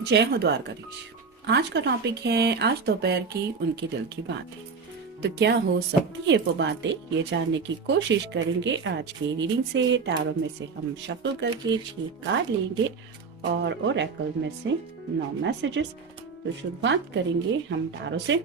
जय हो द्वारकाधीश। आज का टॉपिक है आज दोपहर की उनके दिल की बातें। तो क्या हो सकती है वो बातें, ये जानने की कोशिश करेंगे आज की रीडिंग से। टैरो में से हम शफल करके 6 कार्ड लेंगे और ओरेकल में से 9 मैसेजेस। तो शुरुआत करेंगे हम टैरो से।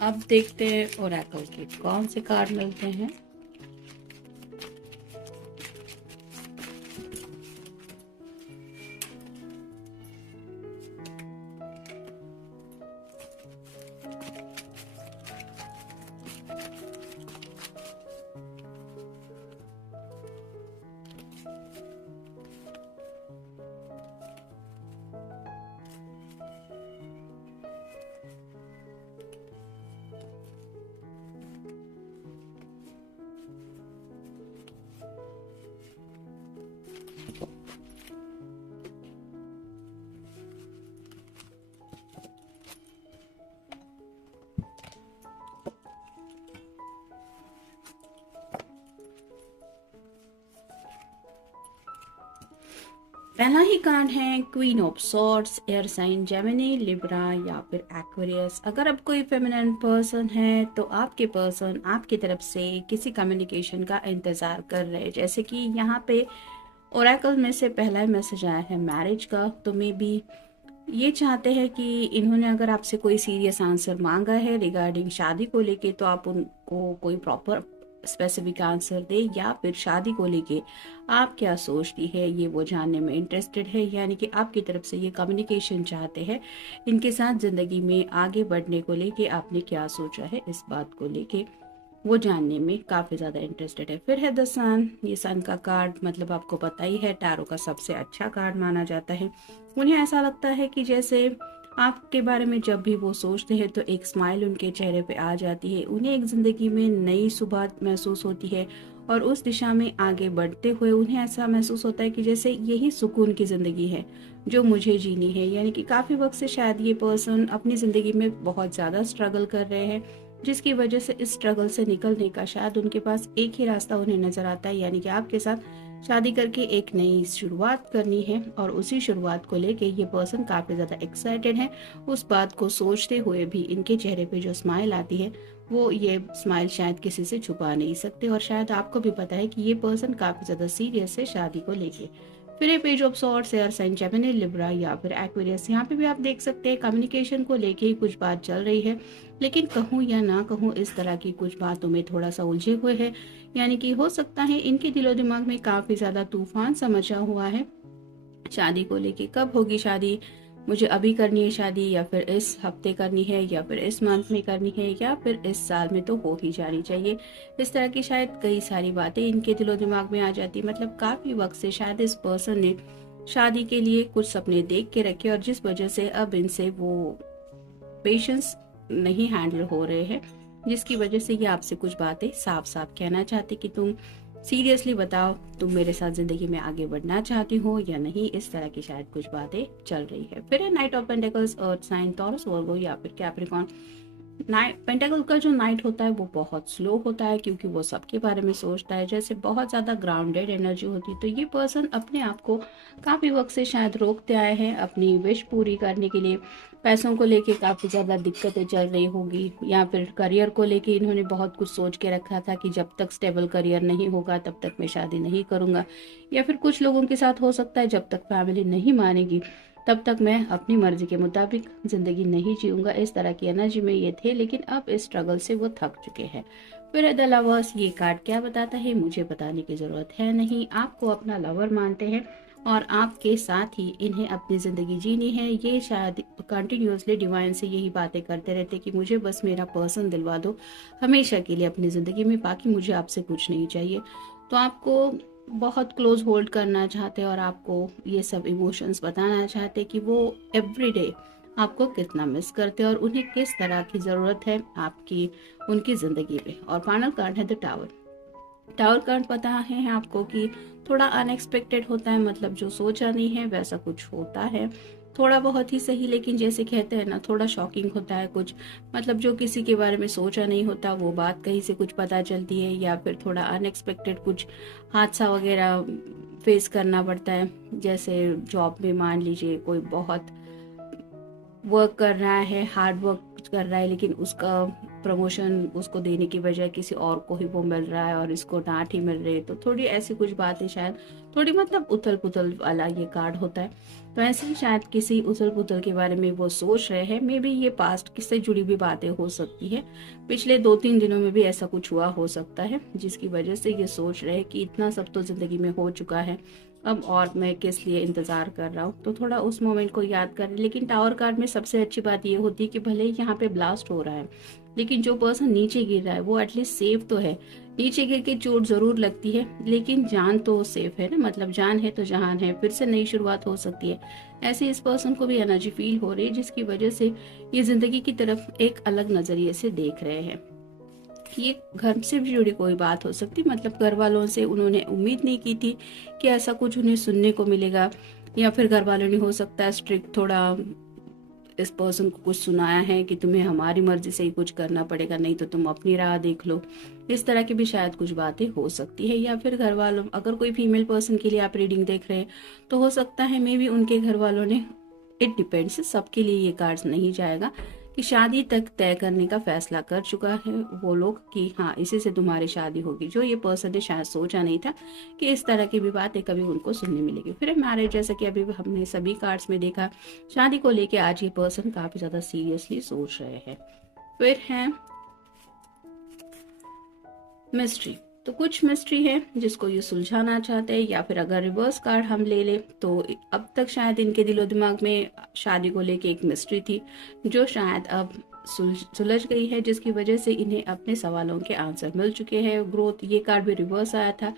अब देखते हैं ओरेकल के कौन से कार्ड मिलते हैं। पहला ही कार्ड है queen of swords, air sign Gemini, Libra या फिर एक्वेरियस। अगर अब कोई फेमिनिन पर्सन है तो आपके पर्सन आपकी तरफ से किसी कम्युनिकेशन का इंतजार कर रहे हैं। जैसे कि यहाँ पे ओरेकल में से पहला मैसेज आया है मैरिज का, तो मे बी ये चाहते हैं कि इन्होंने अगर आपसे कोई सीरियस आंसर मांगा है रिगार्डिंग शादी को लेके, तो आप उनको कोई प्रॉपर स्पेसिफिक आंसर दे, या फिर शादी को लेके आप क्या सोचती है ये वो जानने में इंटरेस्टेड है। यानी कि आपकी तरफ से ये कम्युनिकेशन चाहते हैं, इनके साथ जिंदगी में आगे बढ़ने को लेके आपने क्या सोचा है इस बात को लेके वो जानने में काफी ज्यादा इंटरेस्टेड है। फिर है द सन। ये सन का कार्ड मतलब आपको पता ही है टैरो का सबसे अच्छा कार्ड माना जाता है। उन्हें ऐसा लगता है कि जैसे आपके बारे में जब भी वो सोचते हैं तो एक स्माइल उनके चेहरे पे आ जाती है। उन्हें एक जिंदगी में नई सुबह महसूस होती है और उस दिशा में आगे बढ़ते हुए उन्हें ऐसा महसूस होता है कि जैसे यही सुकून की जिंदगी है जो मुझे जीनी है। यानी कि काफी वक्त से शायद ये पर्सन अपनी जिंदगी में बहुत ज्यादा स्ट्रगल कर रहे हैं, जिसकी वजह से इस स्ट्रगल से निकलने का शायद उनके पास एक ही रास्ता उन्हें नजर आता है, यानी कि आपके साथ शादी करके एक नई शुरुआत करनी है। और उसी शुरुआत को लेके ये पर्सन काफी ज्यादा एक्साइटेड है। उस बात को सोचते हुए भी इनके चेहरे पे जो स्माइल आती है वो ये स्माइल शायद किसी से छुपा नहीं सकते। और शायद आपको भी पता है कि ये पर्सन काफी ज्यादा सीरियस है शादी को लेके। फिर ये page of swords, air sign Gemini, Libra या फिर एक्वेरियस। यहाँ पे भी आप देख सकते हैं कम्युनिकेशन को लेके ही कुछ बात चल रही है, लेकिन कहूँ या ना कहूँ इस तरह की कुछ बातों में थोड़ा सा उलझे हुए है। यानी कि हो सकता है इनके दिलो दिमाग में काफी ज्यादा तूफान सा मचा हुआ है शादी को लेके। कब होगी शादी, मुझे अभी करनी है शादी, या फिर इस हफ्ते करनी है, या फिर इस मंथ में करनी है, या फिर इस साल में तो हो ही जानी चाहिए। इस तरह की शायद कई सारी बातें इनके दिलो दिमाग में आ जाती। मतलब काफी वक्त से शायद इस पर्सन ने शादी के लिए कुछ सपने देख के रखे और जिस वजह से अब इनसे वो पेशेंस नहीं हैंडल हो रहे हैं, जिसकी वजह से ये आपसे कुछ बातें साफ साफ कहना चाहते कि तुम सीरियसली बताओ, तुम मेरे साथ जिंदगी में आगे बढ़ना चाहती हो या नहीं। इस तरह की शायद कुछ बातें चल रही है। फिर है knight of pentacles, earth sign, Taurus, Virgo या फिर कैप्रिकॉर्न। पेंटाकल का जो नाइट होता है वो बहुत स्लो होता है, क्योंकि वो सबके बारे में सोचता है, जैसे बहुत ज्यादा ग्राउंडेड एनर्जी होती। तो ये पर्सन अपने आप को काफी वक्त से शायद रोकते आए हैं अपनी विश पूरी करने के लिए। पैसों को लेके काफी ज्यादा दिक्कतें चल रही होगी, या फिर करियर को लेके इन्होंने बहुत कुछ सोच के रखा था कि जब तक स्टेबल करियर नहीं होगा तब तक मैं शादी नहीं करूंगा। या फिर कुछ लोगों के साथ हो सकता है जब तक फैमिली नहीं मानेगी तब तक मैं अपनी मर्जी के मुताबिक जिंदगी नहीं जीऊंगा। इस तरह की एनर्जी में ये थे, लेकिन अब इस स्ट्रगल से वो थक चुके हैं। फिर द लवर्स। ये कार्ड क्या बताता है मुझे बताने की जरूरत है नहीं। आपको अपना लवर मानते हैं और आपके साथ ही इन्हें अपनी जिंदगी जीनी है। ये शायद कंटिन्यूअसली डिवाइन से यही बातें करते रहते कि मुझे बस मेरा पर्सन दिलवा दो हमेशा के लिए अपनी जिंदगी में, बाकी मुझे आपसे कुछ नहीं चाहिए। तो आपको बहुत क्लोज होल्ड करना चाहते हैं और आपको ये सब इमोशंस बताना चाहते हैं कि वो एवरीडे आपको कितना मिस करते हैं और उन्हें किस तरह की ज़रूरत है आपकी उनकी ज़िंदगी में। और फाइनल कार्ड है द टावर। टावर कार्ड पता है आपको कि थोड़ा अनएक्सपेक्टेड होता है, मतलब जो सोचा नहीं है वैसा कुछ होता है, थोड़ा बहुत ही सही, लेकिन जैसे कहते हैं ना थोड़ा शॉकिंग होता है कुछ, मतलब जो किसी के बारे में सोचा नहीं होता वो बात कहीं से कुछ पता चलती है, या फिर थोड़ा अनएक्सपेक्टेड कुछ हादसा वगैरह फेस करना पड़ता है। जैसे जॉब में मान लीजिए कोई बहुत वर्क कर रहा है, हार्ड वर्क कर रहा है, लेकिन उसका प्रमोशन उसको देने की बजाय किसी और को ही वो मिल रहा है और इसको डांट ही मिल रही है, तो थोड़ी ऐसी कुछ बातें शायद थोड़ी मतलब उथल पुथल वाला ये कार्ड होता है। तो ऐसे ही शायद किसी उथल पुथल के बारे में वो सोच रहे हैं, मे बी ये पास्ट किससे जुड़ी भी बातें हो सकती है, पिछले 2-3 दिनों में भी ऐसा कुछ हुआ हो सकता है जिसकी वजह से ये सोच रहे हैं कि इतना सब तो जिंदगी में हो चुका है, अब और मैं किस लिए इंतजार कर रहा हूँ। तो थोड़ा उस मोमेंट को याद करें। लेकिन टावर कार्ड में सबसे अच्छी बात ये होती है कि भले ही यहाँ पे ब्लास्ट हो रहा है, लेकिन जो पर्सन नीचे गिर रहा है वो एटलीस्ट सेफ तो है। नीचे गिर के चोट जरूर लगती है लेकिन जान तो सेफ है ना, मतलब जान है तो जहान है, फिर से नई शुरुआत हो सकती है। ऐसे इस पर्सन को भी एनर्जी फील हो रही है जिसकी वजह से ये जिंदगी की तरफ एक अलग नजरिए से देख रहे हैं। ये घर से भी जुड़ी कोई बात हो सकती, मतलब घर वालों से उन्होंने उम्मीद नहीं की थी कि ऐसा कुछ उन्हें सुनने को मिलेगा, या फिर घर वालों ने हो सकता है स्ट्रिक्ट थोड़ा इस पर्सन को कुछ सुनाया है कि तुम्हें हमारी मर्जी से ही कुछ करना पड़ेगा, नहीं तो तुम अपनी राह देख लो। इस तरह की भी शायद कुछ बातें हो सकती है। या फिर घर वालों, अगर कोई फीमेल पर्सन के लिए आप रीडिंग देख रहे हैं तो हो सकता है मे बी उनके घर वालों ने, इट डिपेंड्स, सबके लिए ये कार्ड्स नहीं जाएगा, कि शादी तक तय करने का फैसला कर चुका है वो लोग कि हाँ इसी से तुम्हारी शादी होगी। जो ये पर्सन ने शायद सोचा नहीं था कि इस तरह की भी बातें कभी उनको सुनने मिलेगी। फिर मैरिज, जैसा कि अभी हमने सभी कार्ड्स में देखा, शादी को लेके आज ये पर्सन काफी ज्यादा सीरियसली सोच रहे हैं। फिर है मिस्ट्री। तो कुछ मिस्ट्री है जिसको ये सुलझाना चाहते हैं, या फिर अगर रिवर्स कार्ड हम ले ले तो अब तक शायद इनके दिलो दिमाग में शादी को लेके एक मिस्ट्री थी जो शायद अब सुलझ गई है, जिसकी वजह से इन्हें अपने सवालों के आंसर मिल चुके हैं। ग्रोथ, ये कार्ड भी रिवर्स आया था,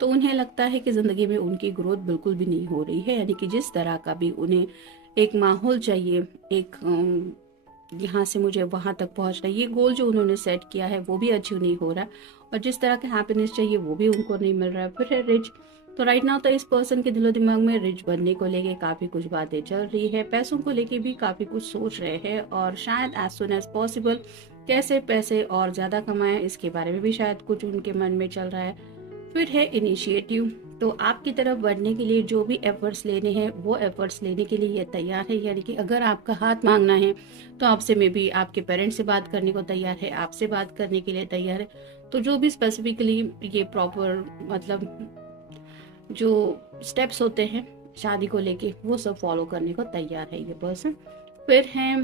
तो उन्हें लगता है कि जिंदगी में उनकी ग्रोथ बिल्कुल भी नहीं हो रही है, यानी कि जिस तरह का भी उन्हें एक माहौल चाहिए, एक यहाँ से मुझे वहां तक पहुंचना, ये गोल जो उन्होंने सेट किया है वो भी अचीव नहीं हो रहा, और जिस तरह का हैप्पीनेस चाहिए वो भी उनको नहीं मिल रहा है। फिर है रिच। तो राइट नाउ तो इस पर्सन के दिलो दिमाग में रिच बनने को लेके काफी कुछ बातें चल रही है, पैसों को लेके भी काफी कुछ सोच रहे हैं, और शायद एज सुन एज पॉसिबल कैसे पैसे और ज्यादा कमाएं इसके बारे में भी शायद कुछ उनके मन में चल रहा है। फिर है इनिशिएटिव। तो आपकी तरफ बढ़ने के लिए जो भी एफर्ट्स लेने हैं वो एफर्ट्स लेने के लिए ये तैयार है, यानी कि अगर आपका हाथ मांगना है तो आपसे में भी आपके पेरेंट्स से बात करने को तैयार है, आपसे बात करने के लिए तैयार है। तो जो भी स्पेसिफिकली ये प्रॉपर मतलब जो स्टेप्स होते हैं शादी को लेके वो सब फॉलो करने को तैयार है ये पर्सन। फिर है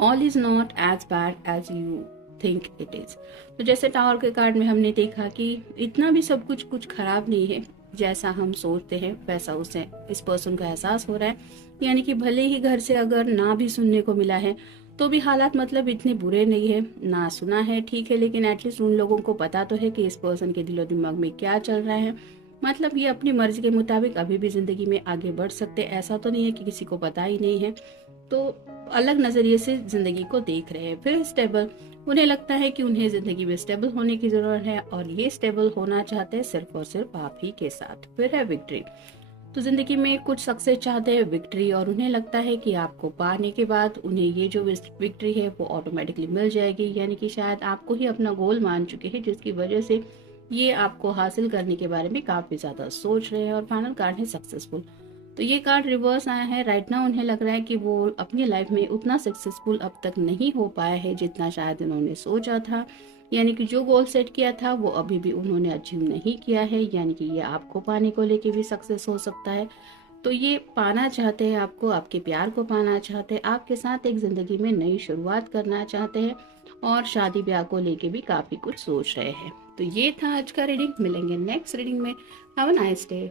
all is not as bad as you think it is. तो जैसे टावर के कार्ड में हमने देखा कि इतना भी सब कुछ खराब नहीं है जैसा हम सोचते हैं, वैसा उसे इस पर्सन का एहसास हो रहा है। यानी कि भले ही घर से अगर ना भी सुनने को मिला है तो भी हालात मतलब इतने बुरे नहीं है, ना सुना है ठीक है, लेकिन एटलीस्ट उन लोगों को पता तो है कि इस पर्सन के दिलो दिमाग में क्या चल रहा है। मतलब ये अपनी मर्जी के मुताबिक अभी भी जिंदगी में आगे बढ़ सकते, ऐसा तो नहीं है कि किसी को पता ही नहीं है। तो अलग नजरिए से जिंदगी को देख रहे हैं। फिर स्टेबल। उन्हें लगता है कि उन्हें जिंदगी में स्टेबल होने की जरूरत है, और ये स्टेबल होना चाहते हैं सिर्फ और सिर्फ आप ही के साथ। फिर है विक्ट्री। तो जिंदगी में कुछ सक्सेस चाहते हैं, विक्ट्री, और उन्हें लगता है कि आपको पाने के बाद उन्हें ये जो विक्ट्री है वो ऑटोमेटिकली मिल जाएगी, यानी कि शायद आपको ही अपना गोल मान चुके हैं, जिसकी वजह से ये आपको हासिल करने के बारे में काफी ज्यादा सोच रहे हैं। और फाइनल कार्ड है सक्सेसफुल। तो ये कार्ड रिवर्स आया है। राइट नाउ उन्हें लग रहा है कि वो अपनी लाइफ में उतना सक्सेसफुल अब तक नहीं हो पाया है जितना शायद उन्होंने सोचा था, यानी कि जो गोल सेट किया था वो अभी भी उन्होंने अचीव नहीं किया है, यानी कि ये आपको पाने को लेके भी सक्सेस हो सकता है। तो ये पाना चाहते हैं आपको, आपके प्यार को पाना चाहते हैं, आपके साथ एक जिंदगी में नई शुरुआत करना चाहते हैं, और शादी ब्याह को लेके भी काफी कुछ सोच रहे हैं। तो ये था आज का रीडिंग। मिलेंगे नेक्स्ट रीडिंग में। Have a nice day.